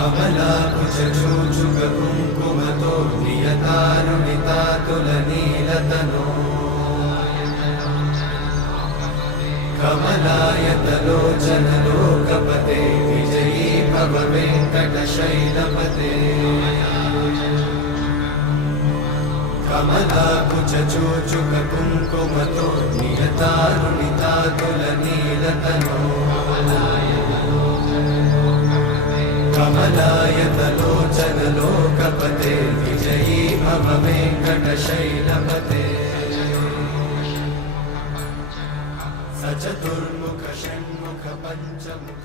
कमलाकुचूचुककुङ्कुमतो नियतारुणितातुलनीलतनो कमलायतलोचनलोकपते विजयी भव वेङ्कटशैलपते कमलाकुचूचुककुङ्कुमतो नियतारुणितातुलनीलतनो कमलायतलोचनलोकपते विजयी भव वेङ्कटशैलपते सचतुर्मुख षण्मुख पञ्चमुख